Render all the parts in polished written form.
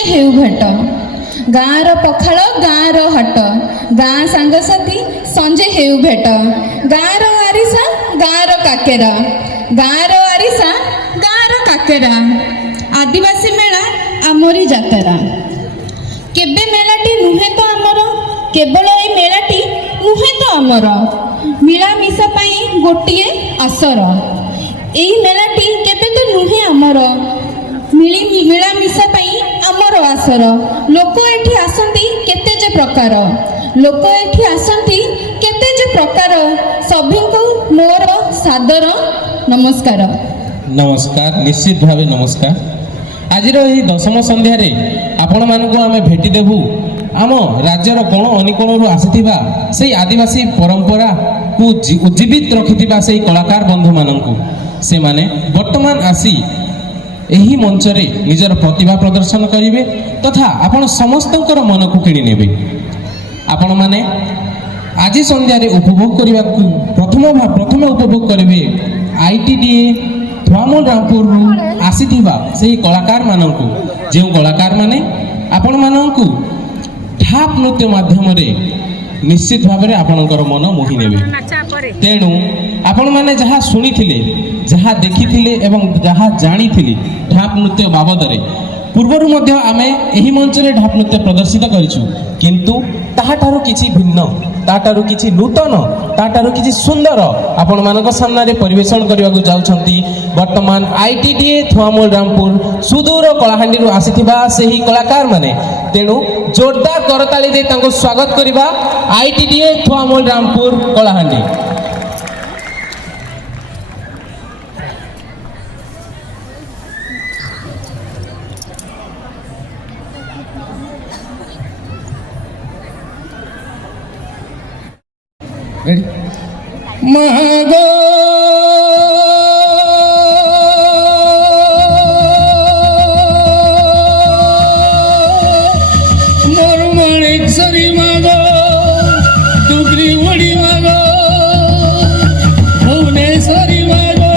ସଞ୍ଜେ ହେଉ ଭେଟ ଗାଁର ପଖାଳ ଗାଁର ହାଟ ଗାଁ ସାଙ୍ଗସାଥି ସଞ୍ଜେ ହେଉ ଭେଟ ଗାଁର ଆରିସା ଗାଁର କାକେରା ଗାଁର ଆରିସା ଗାଁର କାକେରା ଆଦିବାସୀ ମେଳା ଆମରି ଯାତ୍ରା କେବେ ମେଳାଟି ନୁହେଁ ତ ଆମର କେବଳ ଏଇ ମେଳାଟି ନୁହେଁ ତ ଆମର ମିଳାମିଶା ପାଇଁ ଗୋଟିଏ ଆସର ଏଇ ମେଳାଟି କେବେ ତ ନୁହେଁ ଆମର ମିଳାମିଶା ପାଇଁ ଆମର ଆସର ଲୋକ ଏଠି ଆସନ୍ତି କେତେ ଯେ ପ୍ରକାର ଲୋକ ଏଠି ଆସନ୍ତି କେତେ ଯେ ପ୍ରକାର ସଭିଙ୍କୁ ମୋର ସାଦର ନମସ୍କାର। ନମସ୍କାର, ନିଶ୍ଚିତ ଭାବେ ନମସ୍କାର। ଆଜିର ଏହି ଦଶମ ସନ୍ଧ୍ୟାରେ ଆପଣମାନଙ୍କୁ ଆମେ ଭେଟିଦେବୁ ଆମ ରାଜ୍ୟର କୋଣ ଅନିକୋଣରୁ ଆସିଥିବା ସେହି ଆଦିବାସୀ ପରମ୍ପରାକୁ ଉଜ୍ଜୀବିତ ରଖିଥିବା ସେହି କଳାକାର ବନ୍ଧୁମାନଙ୍କୁ। ସେମାନେ ବର୍ତ୍ତମାନ ଆସି ଏହି ମଞ୍ଚରେ ନିଜର ପ୍ରତିଭା ପ୍ରଦର୍ଶନ କରିବେ ତଥା ଆପଣ ସମସ୍ତଙ୍କର ମନକୁ କିଣି ନେବେ। ଆପଣମାନେ ଆଜି ସନ୍ଧ୍ୟାରେ ଉପଭୋଗ କରିବାକୁ ପ୍ରଥମେ ଉପଭୋଗ କରିବେ ITDA ଥୁଆମୁଲ ରାମପୁରରୁ ଆସିଥିବା ସେହି କଳାକାରମାନଙ୍କୁ, ଯେଉଁ କଳାକାରମାନେ ଆପଣମାନଙ୍କୁ ଠାପ୍ ନୃତ୍ୟ ମାଧ୍ୟମରେ ନିଶ୍ଚିତ ଭାବରେ ଆପଣଙ୍କର ମନ ମୋହି ନେବେ। ତେଣୁ ଆପଣମାନେ ଯାହା ଶୁଣିଥିଲେ, ଯାହା ଦେଖିଥିଲେ ଏବଂ ଯାହା ଜାଣିଥିଲେ ଠାପ୍ ନୃତ୍ୟ ବାବଦରେ ପୂର୍ବରୁ ମଧ୍ୟ ଆମେ ଏହି ମଞ୍ଚରେ ଢାପ ନୃତ୍ୟ ପ୍ରଦର୍ଶିତ କରିଛୁ, କିନ୍ତୁ ତାହାଠାରୁ କିଛି ଭିନ୍ନ, ତାଠାରୁ କିଛି ନୂତନ, ତାଠାରୁ କିଛି ସୁନ୍ଦର ଆପଣମାନଙ୍କ ସାମ୍ନାରେ ପରିବେଷଣ କରିବାକୁ ଯାଉଛନ୍ତି ବର୍ତ୍ତମାନ ITDA ଥୁଆମୁଲ ରାମପୁର ସୁଦୂର କଳାହାଣ୍ଡିରୁ ଆସିଥିବା ସେହି କଳାକାରମାନେ। ତେଣୁ ଜୋରଦାର କରତାଳି ଦେଇ ତାଙ୍କୁ ସ୍ୱାଗତ କରିବା ITDA ଥୁଆମୁଲ ରାମପୁର କଳାହାଣ୍ଡି। महागो मोर माणिकसरी मागो डुगरी उडी मागो भुवनेश्वरी मागो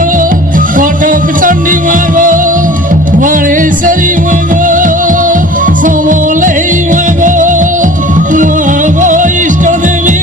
कटक चंडी मागो माणेश्वरी मागो समलेई मागो मागो इष्ट देवी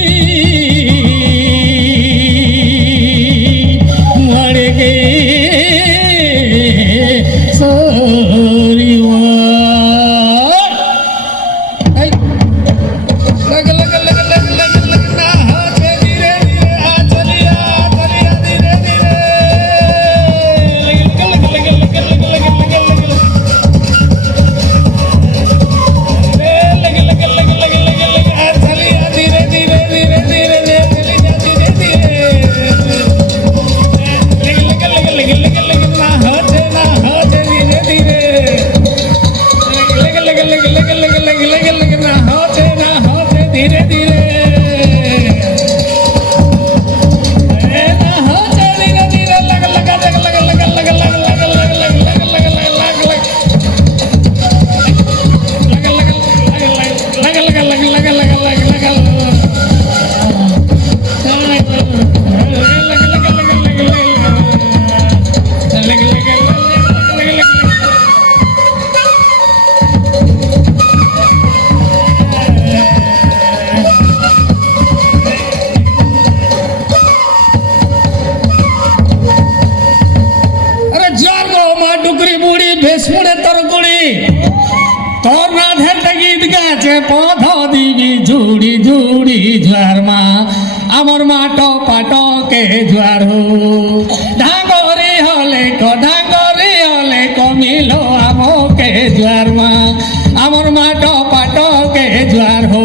भेषमुड़े तोर गुड़ी तोर राधे गीत गाचे पौध दिगी जुड़ी जुड़ी ज्वार मा आमर माटो पाटो के ज्वार हो ढांगरी हले को मिलो आमो के ज्वार मा आमर माटो पाटो के ज्वार हो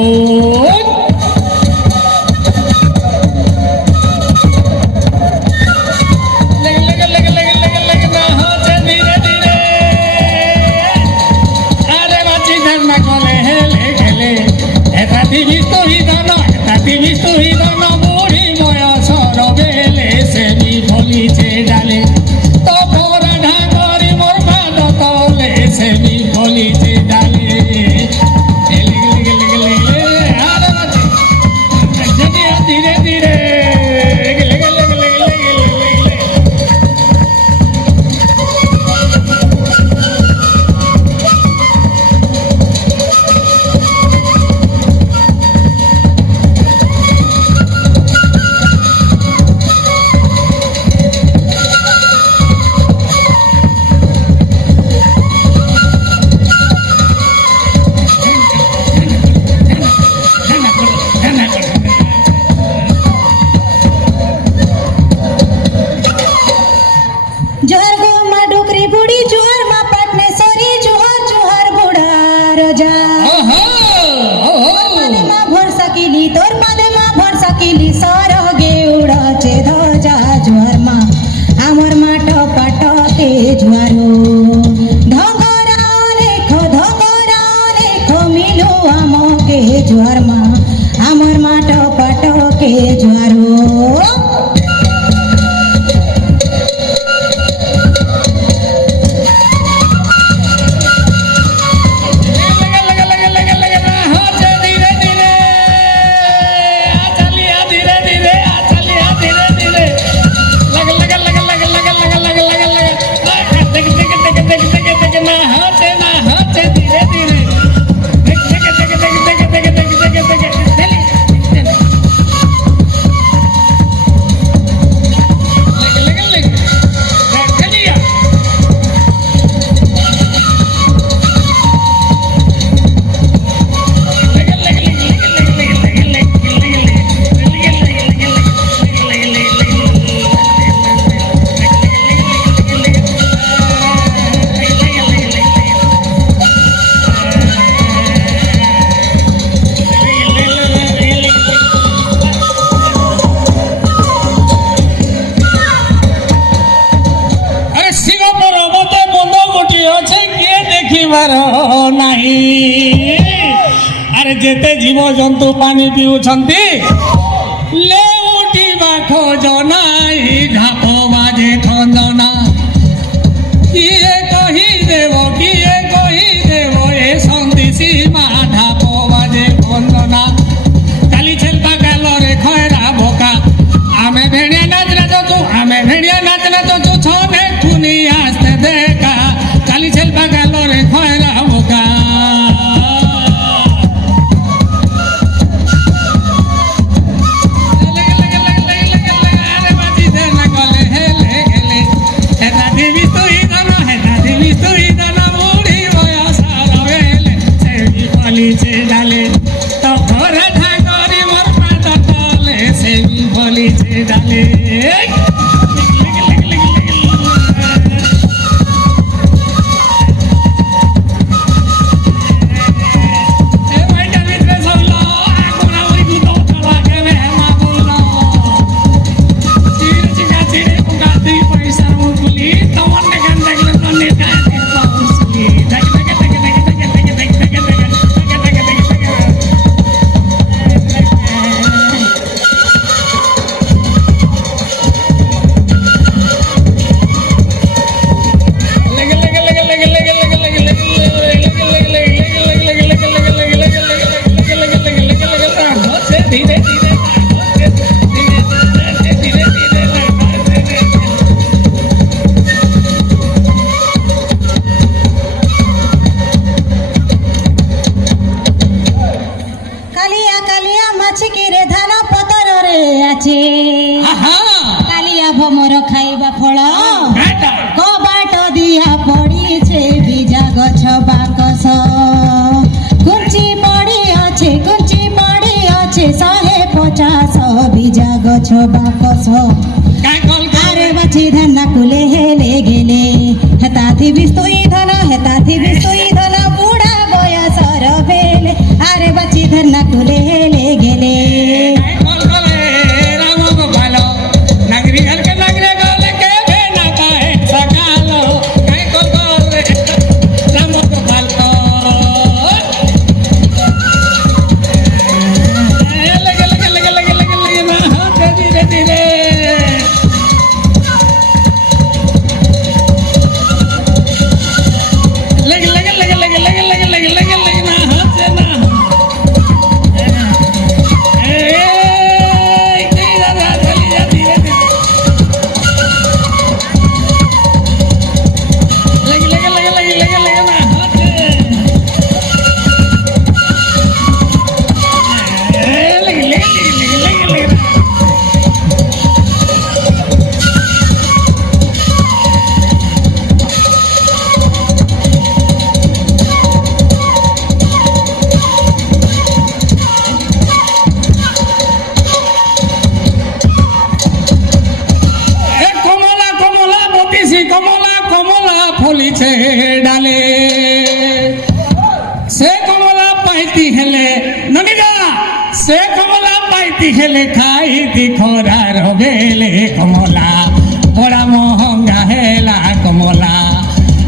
डाले तो पोरा ढांगरी मोर मानो तले से भी बोली যা পাদে মা ভরসা কিলি তোর পাদে মা ভরসা কিলি সরগে উড়ছে ধ্বজা জোয়ার মা আমার মাট পাটকে জোয়ারো ধগরা লেখো মিলো আমকে জোয়ার মা আমার মাট পাটকে জোয়ারো ନାହିଁ ଆରେ ଯେତେ ଜୀବଜନ୍ତୁ ପାଣି ପିଉଛନ୍ତି ଲେଉଟିବା ଖୋଜ ନାହିଁ ଢାପ ବାଜେ ଖଞ୍ଜନା କିଏ କହିଦେବ ଏ ସନ୍ଦିସି ମା ଢାପ ବାଜେ ଖଞ୍ଜନା କାଲି ଛେଲପା ଗାଲରେ ଖୟରା ବୋକା ଆମେ ଭେଣିଆ ନାଚ ନାଚଛୁ ଛନେ খুনি আসতে দেখা কালি ছেলপা গালরে খয়রা বোকা ডালে তো ঘরে ঠাকুরি মোর পাতা তলে সে বলিছে ডালে কালিয়া ভমর খাইবা ফল কবাট দিয়া পড়িছে বিজা গছ বাকস কুঞ্চি পড়ি আছে 150 বিজা গছ বাকস আরে বাছি ধান কুলে হেলে গেলে হেতাথি বিস্তুই ধন বুড়া বয়সর ভেলে আরে বাছি ধান কুলে হেলে গেলে ରାତି ହେଲେ ଖାଇତି ଖରାର ବେଲେ କମଲା ବଡ଼ା ମହଙ୍ଗା ହେଲା କମଲା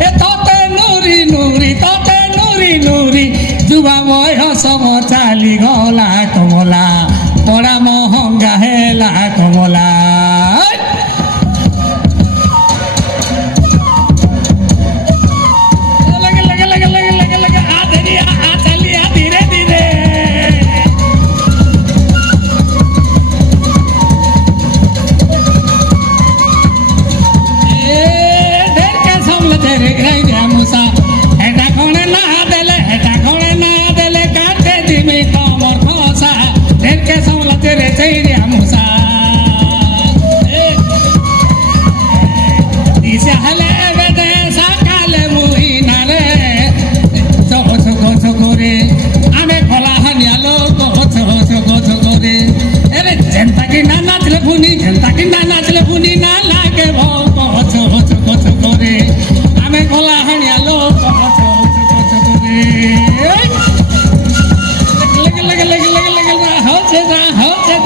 ଏ ତତେ ନୁରି ନୁରି ତତେ ନୁରି ନୁରି ଯୁବା ବୟସ ମୋ ଚାଲିଗଲା କମଲା ବଡ଼ା ମହଙ୍ଗା ହେଲା କମଲା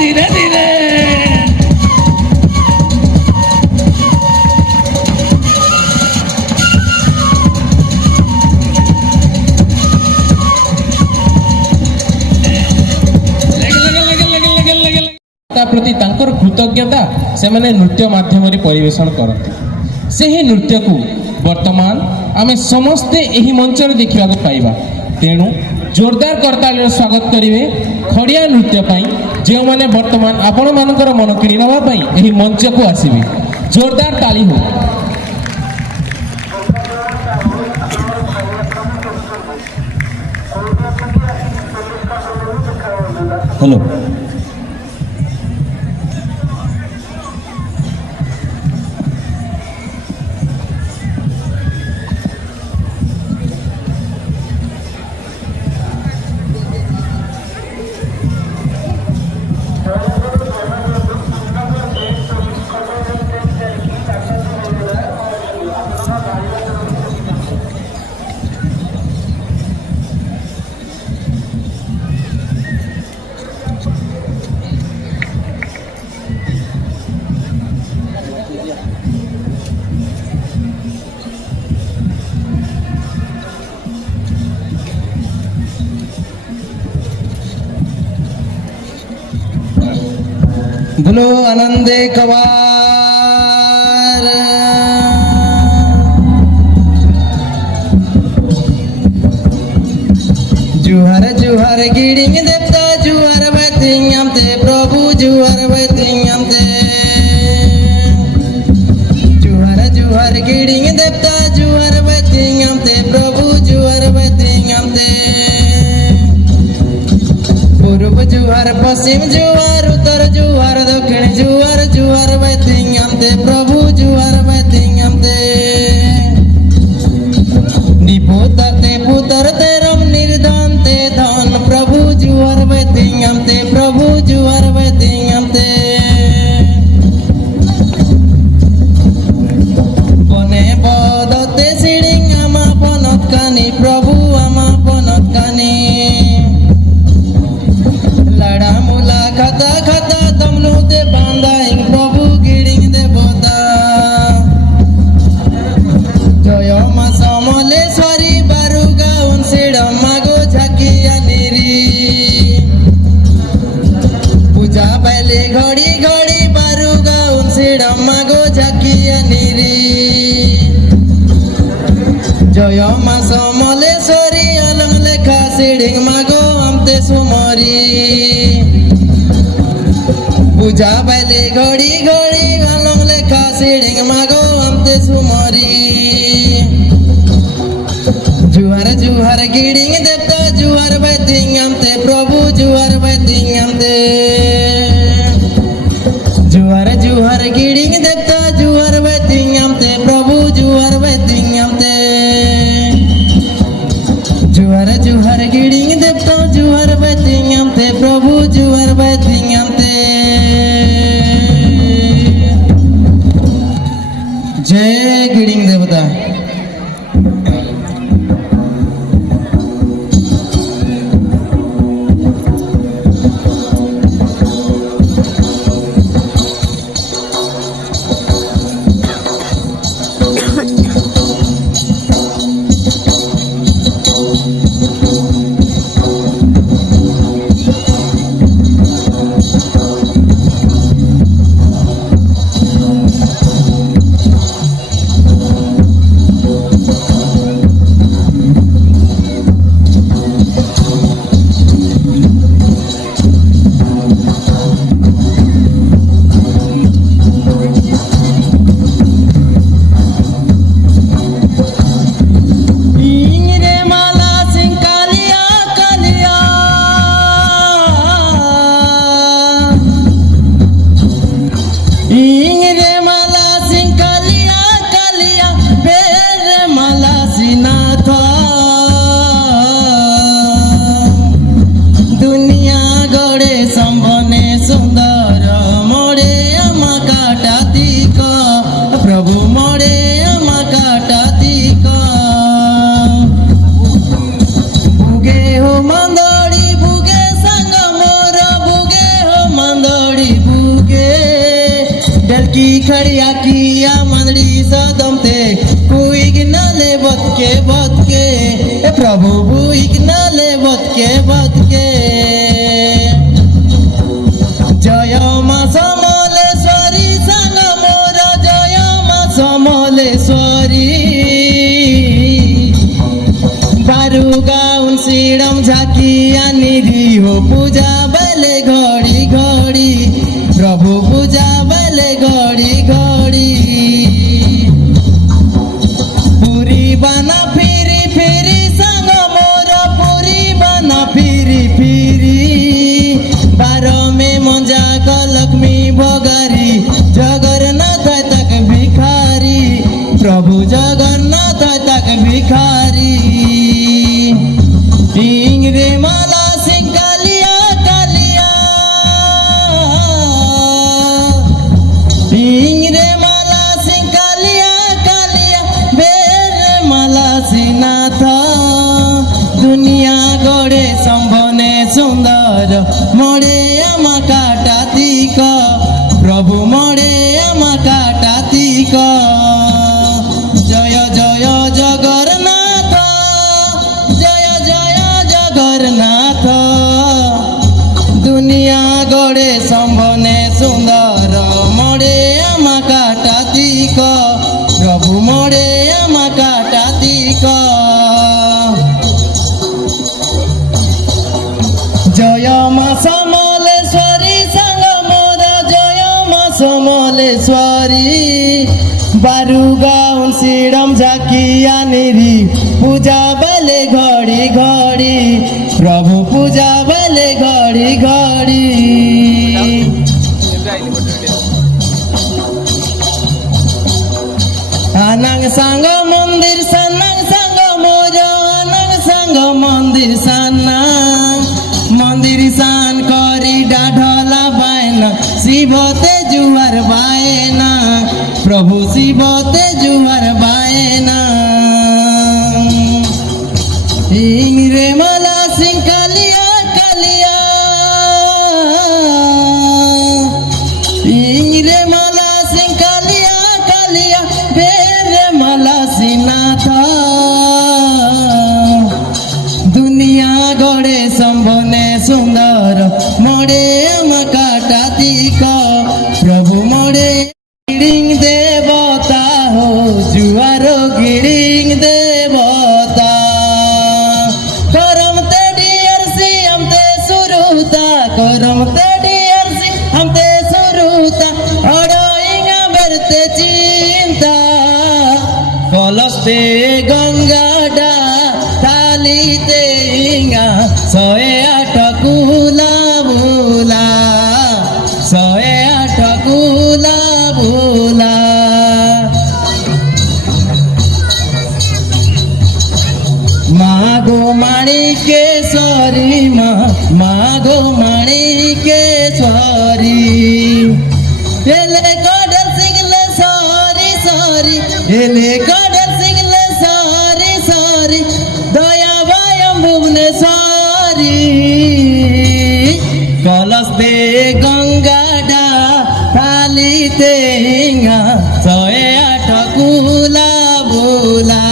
धीरे धीरे प्रति तांकर कृतज्ञता से माने नृत्य माध्यम परिवेशन करते से नृत्य को वर्तमान आमे समस्ते यही मंच देखा पाइबा तेणु जोरदार करताल स्वागत करेंगे खड़िया नृत्य जो मैंने वर्तमान आपण मानकर मन किणी नापी मंच को आसवे जोरदार ताली हो हेलो बोलो आनंदे कवार जुहर जुहर गिड़िंग देवता जुहर बैतिंगम ते प्रभु जुहर बैतिंगम ते जुहर जुहर गिड़िंग देवता जुहर बैतिंगम ते प्रभु जुहर बैतिंगम ते पूर्व जुहर पश्चिम जुहर उत्तर जुहर दक्षिण जुहर जुहर बैतिंगम ते प्रभु जुहर बैतिंगम ते निपुतर ते पुतर ते रम निर्धन ते धन प्रभु जुहर बैतिंगम ते प्रभु जुहर बैतिंगम ते बने बदते सिडिंग आमा पनत कानी प्रभु आमा पनत कानी लड़ा मुला खाता खाता तमलू ते बांधा हिंग प्रभु गिड़िंग दे बोता जय मा समलेश्वरी बारुगा उनसेड़ मागो झाकिया निरी पूजा पहले घड़ी घड़ी बारुगा उनसेड़ मागो झाकिया निरी जय मा समलेश्वरी अलंग लेखा सिडिंग मागो हमते सुमरी पूजा पहले घड़ी घड़ी अलंग लेखा सिडिंग मागो हमते सुमरी जुहर जुहर गिड़िंग देवता जुहर बैतिंगम ते प्रभु जुहर बैतिंगम ते जुहर जुहर गिड़िंग देवता जुहर बैतिंगम ते प्रभु जुहर बैतिंगम ते जुहर जुहर गिड़िंग देवता जुहर बैतिंगम ते प्रभु जुहर बैतिंगम ते जय गिड़िंग देवता मांदड़ी बुगे संग मोर बुगे हो मांदड़ी बुगे डलकी खड़िया किया मांदड़ी सदम ते कोई गिनाले बतके बतके ए प्रभु बुई गिनाले बतके बतके जय मा समलेश्वरी संग मोर जय मा समलेश्वरी बारू गाउन सिडम झाकिया निधि हो पूजा बले घड़ी घड़ी प्रभु पूजा बले घड़ी घड़ी पुरी बाना फिरी फिरी संग मोर पुरी बाना फिरी फिरी बारो में मंजा का लक्ष्मी भोगारी जगन्नाथ तक भिखारी प्रभु जगन्नाथ तक भिखारी इंगरे माला सिंह कालिया कालिया इंगरे माला सिंह कालिया कालिया बेरे माला सिनाथ दुनिया गोड़े संभने सुंदर मोड़े आमा काटातिक प्रभु मोड़े आमा काटातिक जय जय जगन्नाथ जय जय जगन्नाथ दुनिया गोड़े संभने सुंदर मोड़े आमा काटातिक प्रभु मोड़े आमा काटातिक जय मा समलेश्वरी संग मोर जय मा समलेश्वरी बारू गाउन सिडम झाकिया निरी पूजा बले घड़ी घड़ी प्रभु पूजा बले घड़ी घड़ी आनंग संग मंदिर सनंग संग मोर आनंग संग मंदिर सनंग मंदिर सान करी डाढला बायना शिवते जुआर बायना प्रभु शिवते जुआर बायना इंगरे माला सिंह कालिया कालिया इंगरे माला सिंह कालिया कालिया बेरे माला सिनाथ दुनिया गोड़े संभने सुंदर मोड़े आमा काटातिक प्रभु मोड़े गिड़िंग देवता हो जुआर गिड़िंग देवता करम ते डियरसी हम ते सुरुता करम ते डियरसी हम ते सुरुता अड़ोइंगा बरते चिंता कलस्ते गंगाडा थालीते इंगा 108 कुला बुला 108 कुला बुला मागो माणिकेश्वरी मागो माणिकेश्वरी एले कडल सिंगले सॉरी सॉरी एले कडल सिंगले सॉरी सॉरी दया बायम भुवनेश्वरी कलश दे गंगाडा थालीते इंगा 108 कुला बुला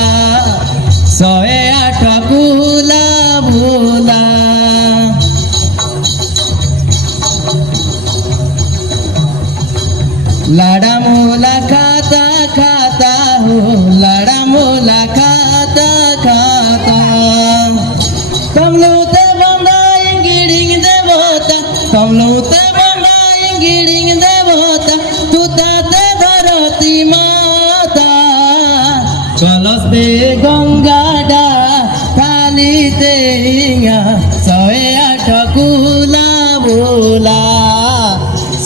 108 कुला बुला लाड़ा मोला खाता खाता हो लाड़ा मोला खाता खाता कमलूते बंदाई गिड़िंग देवता कमलूते बंदाई गिड़िंग देवता तू ताते धरती माता कलश दे गंगाडा थालीते इंगा 108 कुला बोला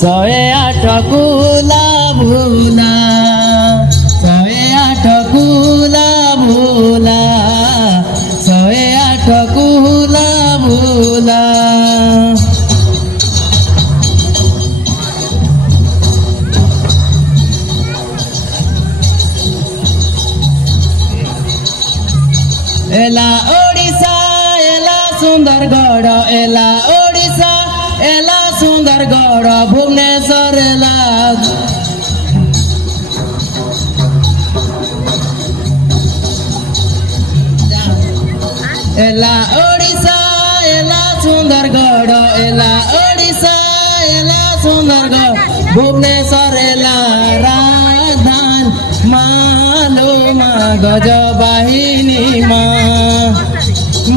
108 कुला बोला 108 कुला बोला 108 कुला बोला एला ओडिशा एला सुंदर ସୁନ୍ଦରଗଡ଼ ଏଲା ଓଡ଼ିଶା ଏଲା ସୁନ୍ଦରଗଡ଼ ଭୁବନେଶ୍ୱର ଏଲା एला ओडिशा एला सुंदरगढ़ एला ओडिशा एला सुंदरगढ़ भुवनेश्वर एला राजधान मालो मा गज बाहिनी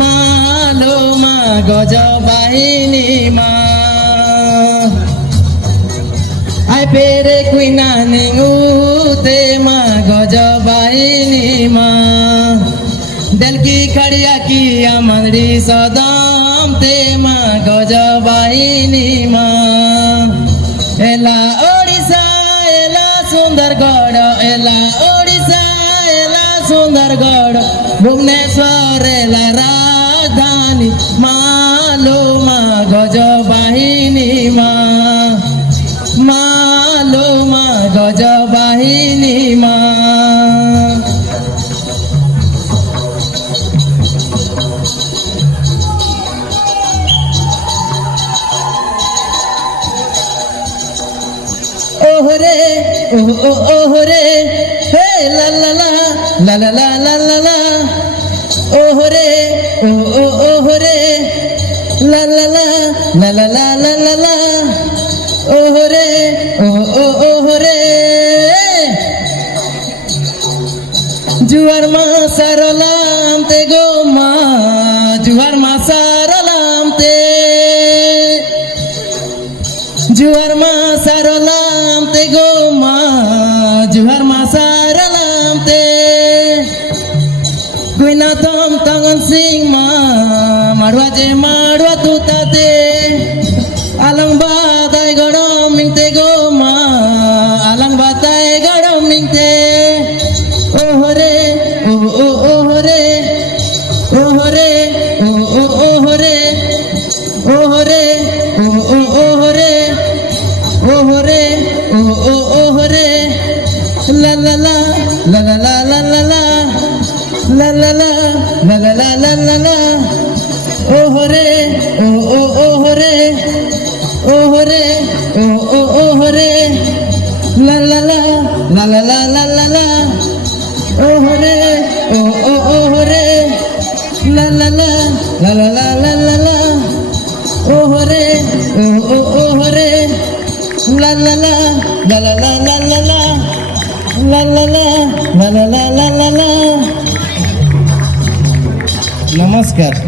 मालो मा गज बाहिनी आई पेरे कुइना निंगू ते मा गज बाहिनी दिल की खड़िया की मंदड़ी सदाम ते माँ गजबाइनी माँ एला ओडिशा एला सुंदरगढ़ एला ओडिशा एला सुंदरगढ़ भुवनेश्वर एला राजधानी मालो माँ गजबाइनी मालो माँ गजबाइनी ओहरे ओहरे हे ला ला ला ला ला ला ला ला ला ओहरे ओहरे ला ला ला ला ला ला ला ला ला ओहरे ओहरे जुआर मा सरलाम ते गो मा जुआर मा सरलाम ते जुआर मा सरलाम ते गो मा जुआर मा सरलाम ते गुइना तम तंगन सिंह मा मारवा जे मारवा तुता ते आलंग बाताय गड़म मिंगते गो मा आलंग बाताय गड़म मिंगते ओहरे ओहरे ओहरे ओहरे ओहरे ओहरे ओहरे ओहरे ला ला ला ला ला ला ला ला ला ला ला ला ला ला ला ला ला ओहरे ओहरे ओहरे ओहरे ला ला ला ला ला ला ला ला ला ओहरे ओहरे ला ला ला ला ला ला ला ला ला ओहरे ओहरे ला ला ला ला ला ला ला ला ला ला ला ला ला ला ला ला ला। नमस्कार।